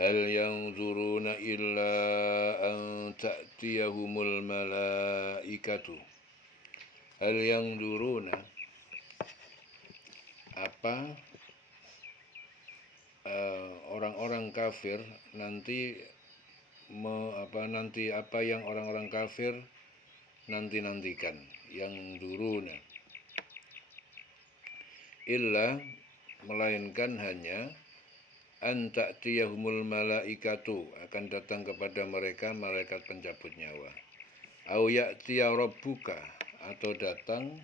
Hal yanzuruna illa an ta'tiyahumul malaikatu. Hal yanzuruna, apa orang-orang kafir nanti apa yang orang-orang kafir nantikan, yang duruna, illa melainkan hanya an ta'tiyahumul malaikatu, akan datang kepada mereka malaikat pencabut nyawa, au ya'tiya rabbuka, atau datang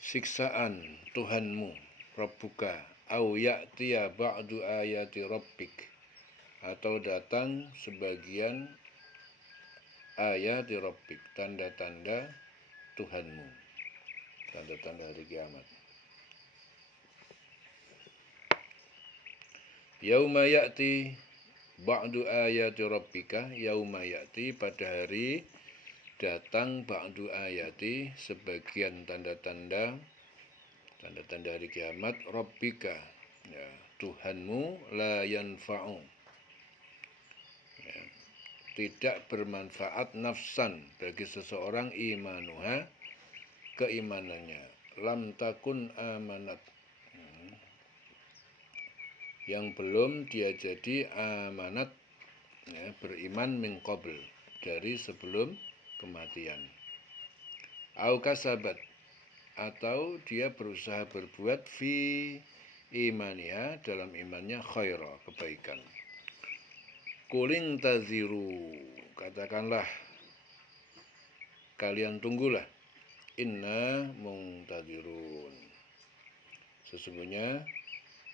siksaan Tuhanmu, rabbuka, au ya'tiya ba'du ayati rabbik, atau datang sebagian ayati rabbik, tanda-tanda Tuhanmu, tanda-tanda hari kiamat. Yauma ya'ti ba'du ayati rabbika, yauma ya'ti, pada hari datang ba'du ayati, sebagian tanda-tanda hari kiamat, rabbika, ya, Tuhanmu, la yanfa'u, ya, tidak bermanfaat, nafsan, bagi seseorang, imanuha, keimanannya, lam takun amanat, yang belum dia jadi amanat, ya, beriman, min qabl, dari sebelum kematian, au kasabat, atau dia berusaha berbuat, fi imaniha, dalam imannya, khaira, kebaikan. Kuling taziru, katakanlah kalian tunggulah, inna mungtadirun, sesungguhnya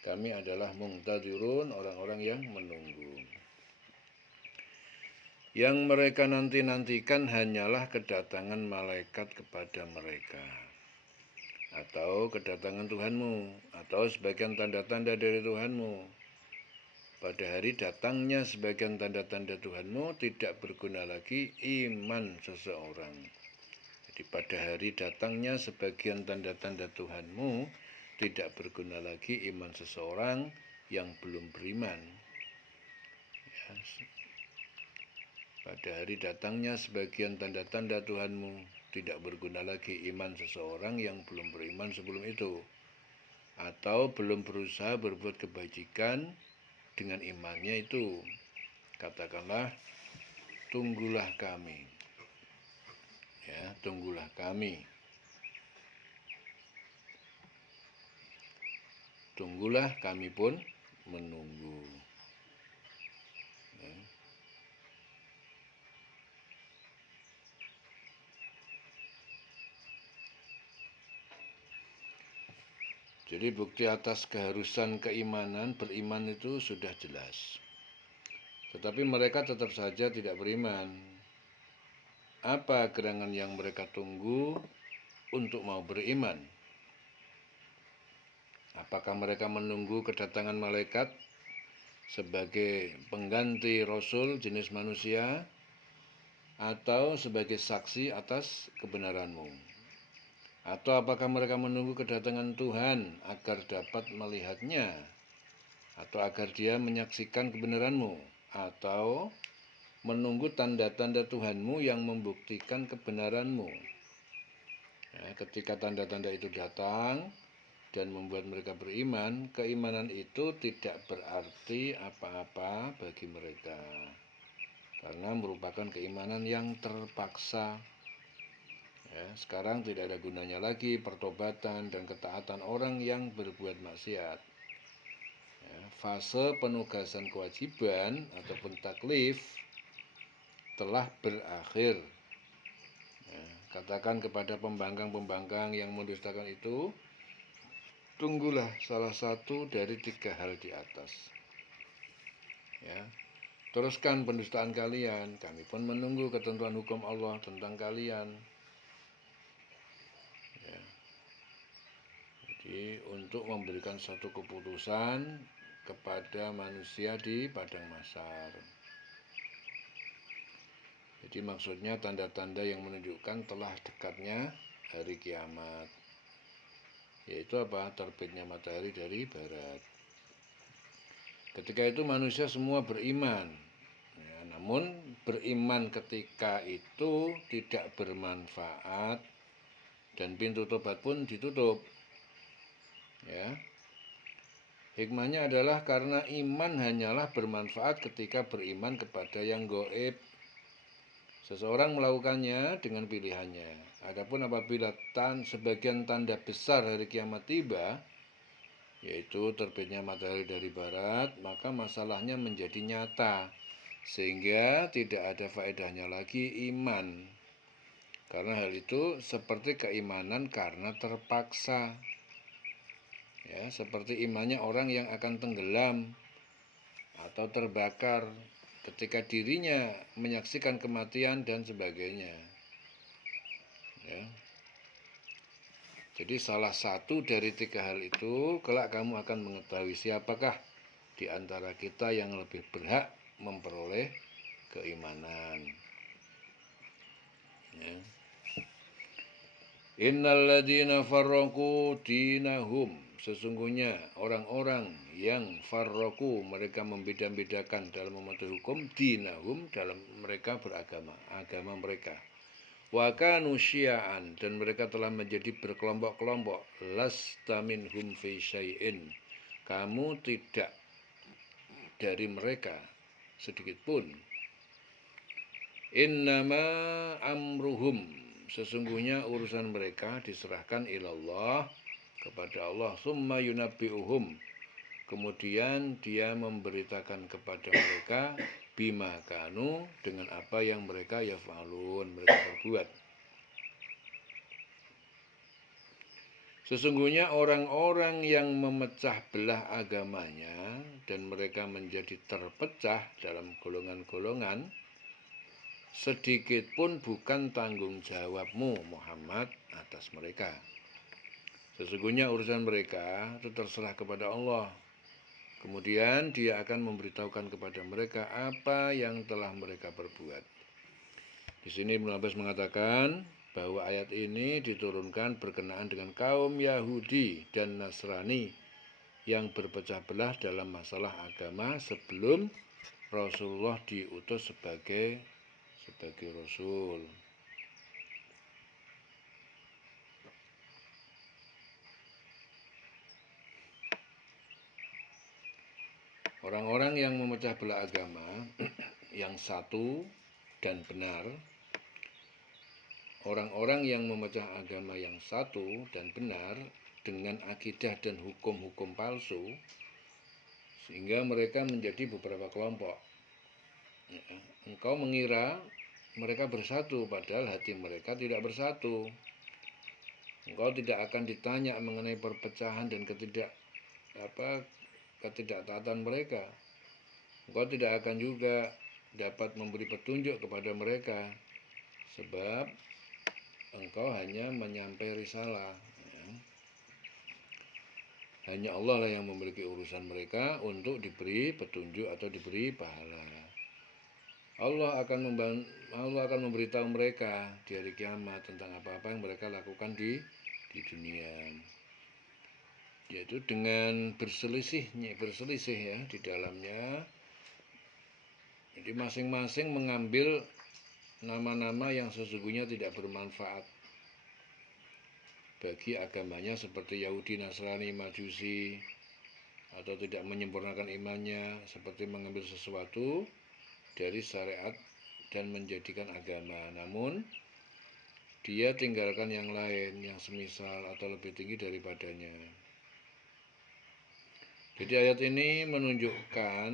kami adalah mungtadirun, orang-orang yang menunggu. Yang mereka nantikan hanyalah kedatangan malaikat kepada mereka, atau kedatangan Tuhanmu, atau sebagian tanda-tanda dari Tuhanmu. Pada hari datangnya sebagian tanda-tanda Tuhanmu tidak berguna lagi iman seseorang. Jadi pada hari datangnya sebagian tanda-tanda Tuhanmu tidak berguna lagi iman seseorang yang belum beriman. Ya, pada hari datangnya sebagian tanda-tanda Tuhanmu tidak berguna lagi iman seseorang yang belum beriman sebelum itu, atau belum berusaha berbuat kebajikan dengan imannya itu. Katakanlah, tunggulah kami, ya, tunggulah kami, tunggulah kami pun menunggu, ya. Jadi bukti atas keharusan keimanan, beriman itu sudah jelas. Tetapi mereka tetap saja tidak beriman. Apa gerangan yang mereka tunggu untuk mau beriman? Apakah mereka menunggu kedatangan malaikat sebagai pengganti rasul jenis manusia, atau sebagai saksi atas kebenaranmu? Atau apakah mereka menunggu kedatangan Tuhan agar dapat melihatnya, atau agar dia menyaksikan kebenaranmu, atau menunggu tanda-tanda Tuhanmu yang membuktikan kebenaranmu? Ya, ketika tanda-tanda itu datang dan membuat mereka beriman, keimanan itu tidak berarti apa-apa bagi mereka, karena merupakan keimanan yang terpaksa. Ya, sekarang tidak ada gunanya lagi pertobatan dan ketaatan orang yang berbuat maksiat. Ya, fase penugasan kewajiban ataupun taklif telah berakhir. Ya, katakan kepada pembangkang-pembangkang yang mendustakan itu, tunggulah salah satu dari 3 hal di atas. Ya, teruskan pendustaan kalian, kami pun menunggu ketentuan hukum Allah tentang kalian. Ya, jadi untuk memberikan satu keputusan kepada manusia di padang mahsyar. Jadi maksudnya tanda-tanda yang menunjukkan telah dekatnya hari kiamat, yaitu apa? Terbitnya matahari dari barat. Ketika itu manusia semua beriman. Ya, namun beriman ketika itu tidak bermanfaat dan pintu tobat pun ditutup. Ya. Hikmahnya adalah karena iman hanyalah bermanfaat ketika beriman kepada yang gaib. Seseorang melakukannya dengan pilihannya. Adapun apabila sebagian tanda besar hari kiamat tiba, yaitu terbitnya matahari dari barat, maka masalahnya menjadi nyata, sehingga tidak ada faedahnya lagi iman. Karena hal itu seperti keimanan karena terpaksa. Ya, seperti imannya orang yang akan tenggelam atau terbakar ketika dirinya menyaksikan kematian dan sebagainya. Ya. Jadi salah satu dari 3 hal itu kelak kamu akan mengetahui siapakah di antara kita yang lebih berhak memperoleh keimanan. Ya. Innal ladzina farraqu dinahum, sesungguhnya orang-orang yang farraqu, mereka membeda-bedakan dalam mematuhi hukum, dinahum, dalam mereka beragama, agama mereka. Wa kanu syi'an, dan mereka telah menjadi berkelompok-kelompok. Lasta minhum fi syai'in, kamu tidak dari mereka sedikit pun. Innama amruhum, sesungguhnya urusan mereka diserahkan ilallah, kepada Allah. Summa yunabbi'uhum, kemudian dia memberitakan kepada mereka bima kanu, dengan apa yang mereka yaf'alun, mereka berbuat. Sesungguhnya orang-orang yang memecah belah agamanya dan mereka menjadi terpecah dalam golongan-golongan, sedikit pun bukan tanggung jawabmu Muhammad atas mereka. Sesungguhnya urusan mereka itu terserah kepada Allah. Kemudian dia akan memberitahukan kepada mereka apa yang telah mereka perbuat. Di sini Ibnu Abbas mengatakan bahwa ayat ini diturunkan berkenaan dengan kaum Yahudi dan Nasrani yang berpecah belah dalam masalah agama sebelum Rasulullah diutus sebagai Rasul. Orang-orang yang memecah belah agama yang satu dan benar, orang-orang yang memecah agama yang satu dan benar dengan akidah dan hukum-hukum palsu, sehingga mereka menjadi beberapa kelompok. Engkau mengira mereka bersatu, padahal hati mereka tidak bersatu. Engkau tidak akan ditanya mengenai perpecahan dan ketidaktaatan mereka. Engkau tidak akan juga dapat memberi petunjuk kepada mereka, sebab engkau hanya menyampaikan risalah. Hanya Allah lah yang memiliki urusan mereka untuk diberi petunjuk atau diberi pahala. Allah akan memberitahu mereka di hari kiamat tentang apa-apa yang mereka lakukan di dunia, yaitu dengan berselisih ya di dalamnya. Jadi masing-masing mengambil nama-nama yang sesungguhnya tidak bermanfaat bagi agamanya, seperti Yahudi, Nasrani, Majusi, atau tidak menyempurnakan imannya, seperti mengambil sesuatu dari syariat dan menjadikan agama, namun dia tinggalkan yang lain yang semisal atau lebih tinggi daripadanya. Jadi ayat ini menunjukkan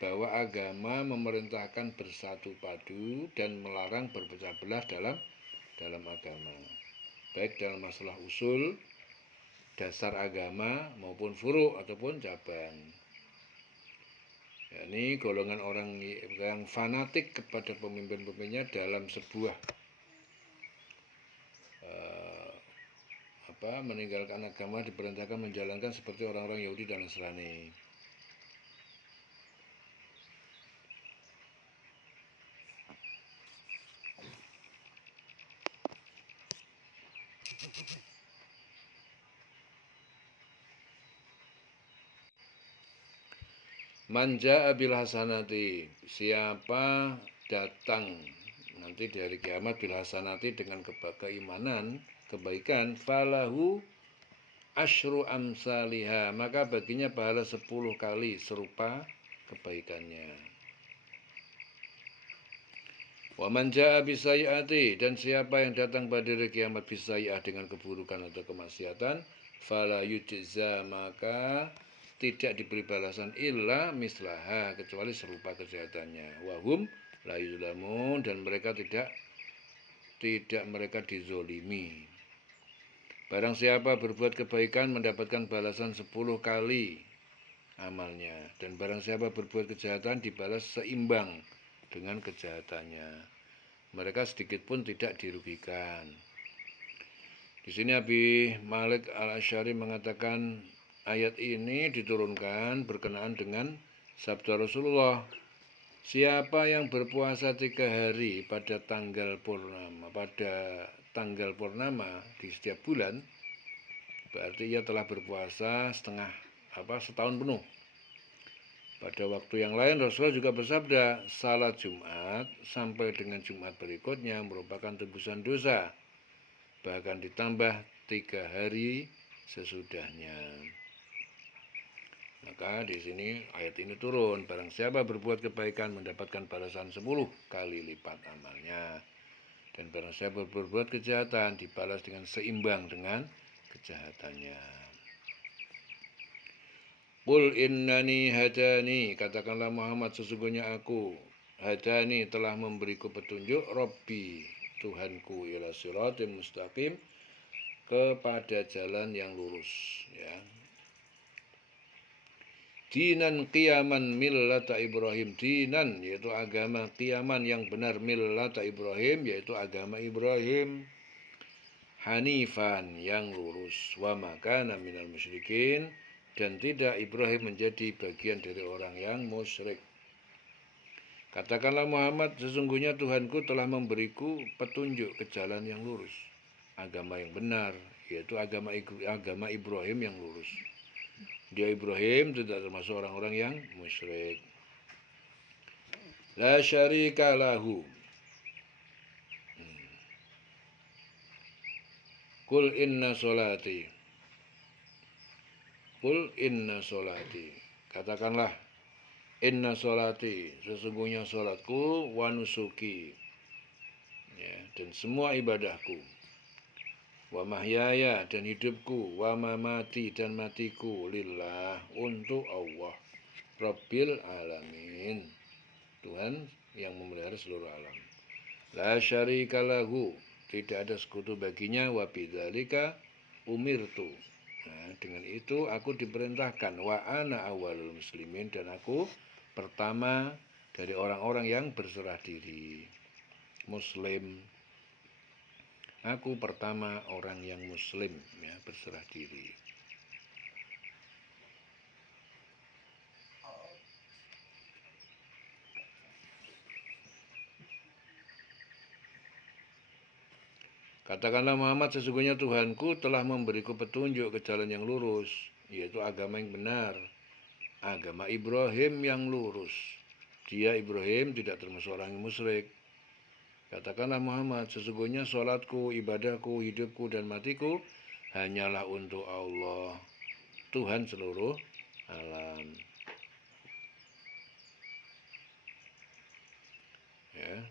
bahwa agama memerintahkan bersatu padu dan melarang berpecah belah dalam agama, baik dalam masalah usul, dasar agama, maupun furu' ataupun cabang. Ini golongan orang yang fanatik kepada pemimpin-pemimpinnya dalam sebuah meninggalkan agama, diperintahkan menjalankan seperti orang-orang Yahudi dan Nasrani. Manja abil hasanati, siapa datang nanti di hari kiamat bil hasanati dengan keimanan, kebaikan, falahu asyru amsaliha, maka baginya pahala 10 kali serupa kebaikannya. Wa man jaa bisayiati, dan siapa yang datang pada hari kiamat bisayiah dengan keburukan atau kemaksiatan, fala yujza, maka tidak diberi balasan illa mislaha, kecuali serupa kejahatannya. Wahum la yuzlamun, dan mereka tidak mereka dizolimi. Barang siapa berbuat kebaikan mendapatkan balasan 10 kali amalnya, dan barang siapa berbuat kejahatan dibalas seimbang dengan kejahatannya. Mereka sedikit pun tidak dirugikan. Di sini Abi Malik Al-Asy'ari mengatakan ayat ini diturunkan berkenaan dengan sabda Rasulullah, siapa yang berpuasa 3 hari pada tanggal purnama di setiap bulan, berarti ia telah berpuasa setahun penuh. Pada waktu yang lain Rasulullah juga bersabda, salat Jumat sampai dengan Jumat berikutnya merupakan tebusan dosa, bahkan ditambah 3 hari sesudahnya. Maka di sini ayat ini turun, barang siapa berbuat kebaikan mendapatkan balasan 10 kali lipat amalnya, dan barang siapa berbuat kejahatan dibalas dengan seimbang dengan kejahatannya. Qul innani hadani, katakanlah Muhammad, sesungguhnya aku, hadani telah memberiku petunjuk, Rabbi Tuhanku, ila siratim mustaqim, kepada jalan yang lurus, ya. Dinan qiyaman millata Ibrahim, dinan yaitu agama, qiyaman yang benar, millata Ibrahim yaitu agama Ibrahim, hanifan yang lurus, wa makana minal musyrikin, dan tidak Ibrahim menjadi bagian dari orang yang musyrik. Katakanlah Muhammad, sesungguhnya Tuhanku telah memberiku petunjuk ke jalan yang lurus, agama yang benar, yaitu agama Ibrahim yang lurus. Dia Ibrahim tidak termasuk orang-orang yang musyrik. La syarika lahu. Qul inna sholati. Qul inna sholati. Katakanlah, inna sholati, sesungguhnya sholatku, wa nusuki, ya, dan semua ibadahku, wa mahyaya, dan hidupku, wa mamati, dan matiku, lillah, untuk Allah, Rabbil alamin, Tuhan yang memelihara seluruh alam. La syarika lahu, tidak ada sekutu baginya, wa bidzalika umirtu, nah, dengan itu aku diperintahkan, wa ana awwalul muslimin, dan aku pertama dari orang-orang yang berserah diri, muslim. Aku pertama orang yang muslim, ya, berserah diri. Katakanlah Muhammad, sesungguhnya Tuhanku telah memberiku petunjuk ke jalan yang lurus, yaitu agama yang benar, agama Ibrahim yang lurus. Dia Ibrahim tidak termasuk orang yang musyrik. Katakanlah Muhammad, sesungguhnya sholatku, ibadahku, hidupku, dan matiku hanyalah untuk Allah, Tuhan seluruh alam. Ya.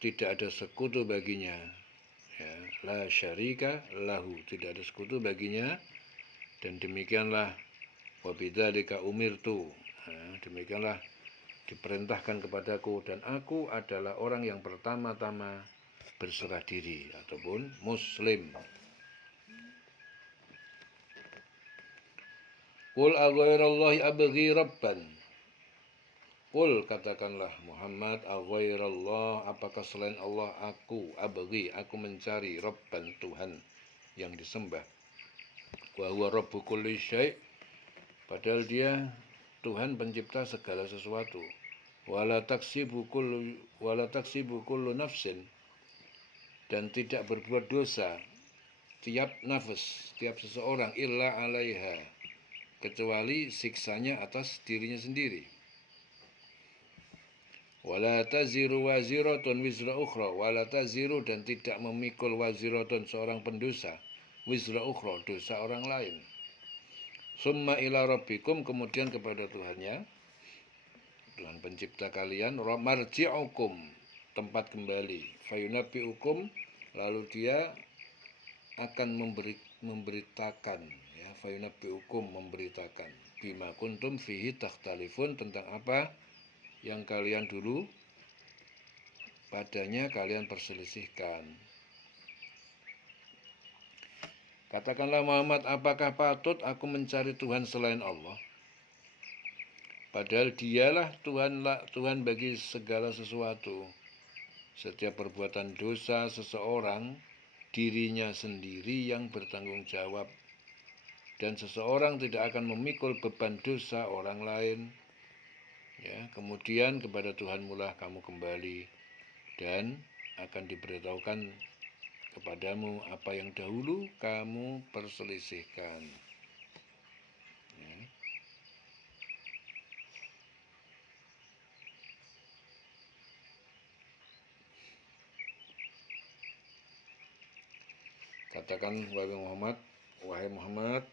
Tidak ada sekutu baginya. Ya. La syarika lahu, tidak ada sekutu baginya. Dan demikianlah, wa bidzalika umirtu, demikianlah diperintahkan kepadaku, dan aku adalah orang yang pertama-tama berserah diri ataupun muslim. Qul aghairallahi abghi rabban. Qul, katakanlah Muhammad, aghairallah, apakah selain Allah aku mencari rabban, Tuhan yang disembah. Wa huwa rabbu kulli syai', padahal dia Tuhan pencipta segala sesuatu. Wala taksibu kullu nafsin, dan tidak berbuat dosa tiap nafas, tiap seseorang, illa alaiha, kecuali siksanya atas dirinya sendiri. Wala taziru waziratun wizra ukhra, wala taziru, dan tidak memikul waziratun seorang pendosa, wizra ukhra, dosa orang lain. Summa ila rabbikum, kemudian kepada Tuhannya, Tuhan pencipta kalian, marji'ukum, tempat kembali, fayunabbi'ukum, lalu dia akan memberitakan, ya, fayunabbi'ukum, memberitakan, bima kuntum fihi takhtalifun, tentang apa yang kalian dulu padanya kalian perselisihkan. Katakanlah Muhammad, apakah patut aku mencari Tuhan selain Allah? Padahal dialah Tuhan bagi segala sesuatu. Setiap perbuatan dosa seseorang, dirinya sendiri yang bertanggung jawab. Dan seseorang tidak akan memikul beban dosa orang lain. Ya, kemudian kepada Tuhanmu lah kamu kembali, dan akan diberitahukan kepadamu apa yang dahulu kamu perselisihkan. Ya. Katakan wahai Muhammad,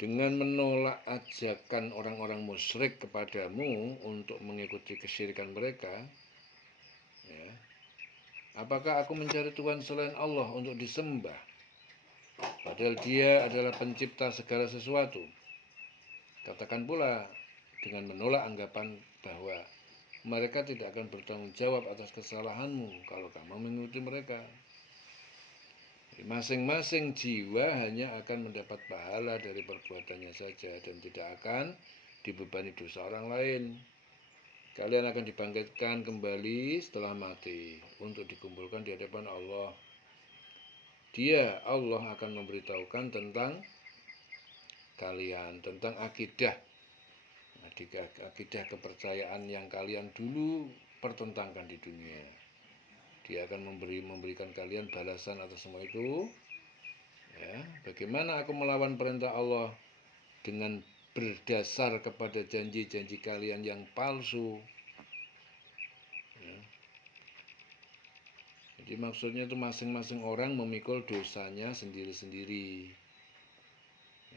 dengan menolak ajakan orang-orang musyrik kepadamu untuk mengikuti kesyirikan mereka, ya, apakah aku mencari Tuhan selain Allah untuk disembah? Padahal Dia adalah pencipta segala sesuatu. Katakan pula dengan menolak anggapan bahwa mereka tidak akan bertanggung jawab atas kesalahanmu kalau kamu mengikuti mereka. Masing-masing jiwa hanya akan mendapat pahala dari perbuatannya saja dan tidak akan dibebani dosa orang lain. Kalian akan dibangkitkan kembali setelah mati untuk dikumpulkan di hadapan Allah. Dia, Allah, akan memberitahukan tentang kalian, tentang akidah, akidah kepercayaan yang kalian dulu pertentangkan di dunia. Dia akan memberikan kalian balasan atas semua itu. Ya, bagaimana aku melawan perintah Allah dengan berdasar kepada janji-janji kalian yang palsu. Ya. Jadi maksudnya itu masing-masing orang memikul dosanya sendiri-sendiri.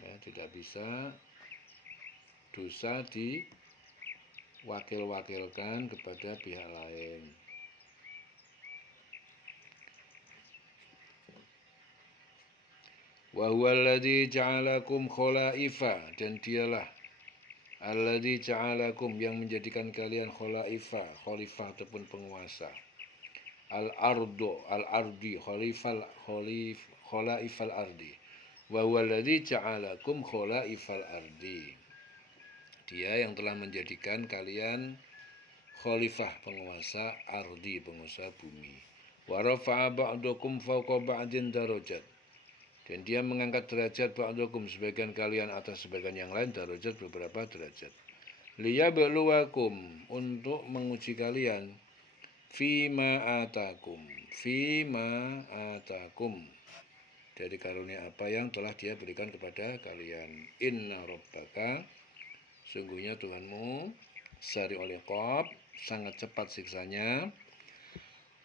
Ya, tidak bisa dosa diwakil-wakilkan kepada pihak lain. Wa huwa alladzi ja'alakum khalaifa, dan dialah alladzi ja'alakum, yang menjadikan kalian khalaifa, khalifah ataupun penguasa. Al-ardi, khalaifal ardi. Wa huwa alladzi ja'alakum khalaifal ardi. Dia yang telah menjadikan kalian khalifah, penguasa ardi, penguasa bumi. Wa rafa'a ba'dakum fawqa ba'din darajat, dan dia mengangkat derajat ba'dakum, sebagian kalian atas sebagian yang lain, darajat, beberapa derajat. Liyabluwakum, untuk menguji kalian, fima atakum, dari karunia apa yang telah dia berikan kepada kalian. Inna rabbaka, sungguhnya Tuhanmu, sari'ul iqab, sangat cepat siksanya.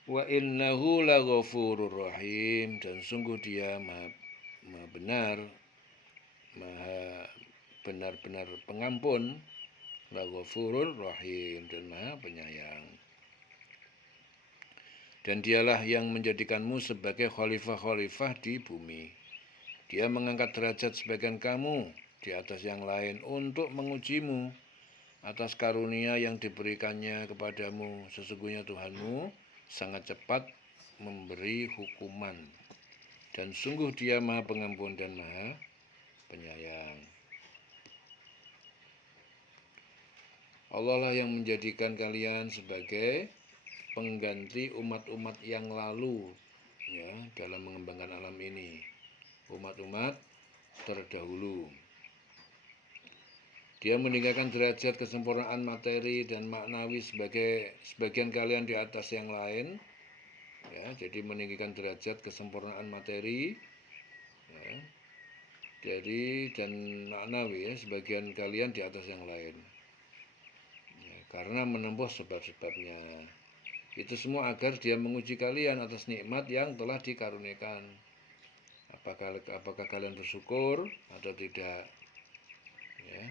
Wa innahu laghafurur rahim, dan sungguh dia maha benar-benar pengampun, laghafurur rahim, dan maha penyayang. Dan dialah yang menjadikanmu sebagai khalifah-khalifah di bumi. Dia mengangkat derajat sebagian kamu di atas yang lain untuk mengujimu atas karunia yang diberikannya kepadamu. Sesungguhnya Tuhanmu sangat cepat memberi hukuman, dan sungguh dia maha pengampun dan maha penyayang. Allah lah yang menjadikan kalian sebagai pengganti umat-umat yang lalu, ya, dalam mengembangkan alam ini, umat-umat terdahulu. Dia meninggalkan derajat kesempurnaan materi dan maknawi sebagian kalian di atas yang lain. Ya, jadi meninggikan derajat kesempurnaan materi, ya, di dan maknawi ya, sebagian kalian di atas yang lain. Ya, karena menempuh sebab-sebabnya. Itu semua agar dia menguji kalian atas nikmat yang telah dikaruniakan. Apakah kalian bersyukur atau tidak? Ya.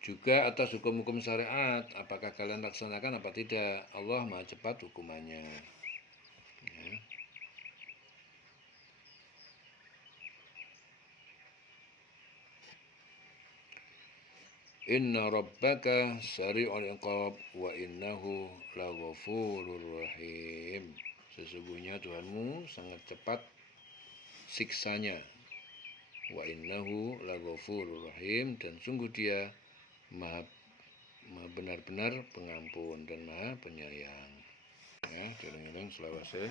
Juga atas hukum-hukum syariat, apakah kalian laksanakan apa tidak? Allah Maha cepat hukumannya. Ya. Inna rabbaka sari'ul iqab wa innahu laghafurur rahim. Sesungguhnya Tuhanmu sangat cepat siksanya. Wa innahu laghafurur rahim, dan sungguh dia maha benar-benar pengampun dan maha penyayang. Ya, dieling-eling selawase.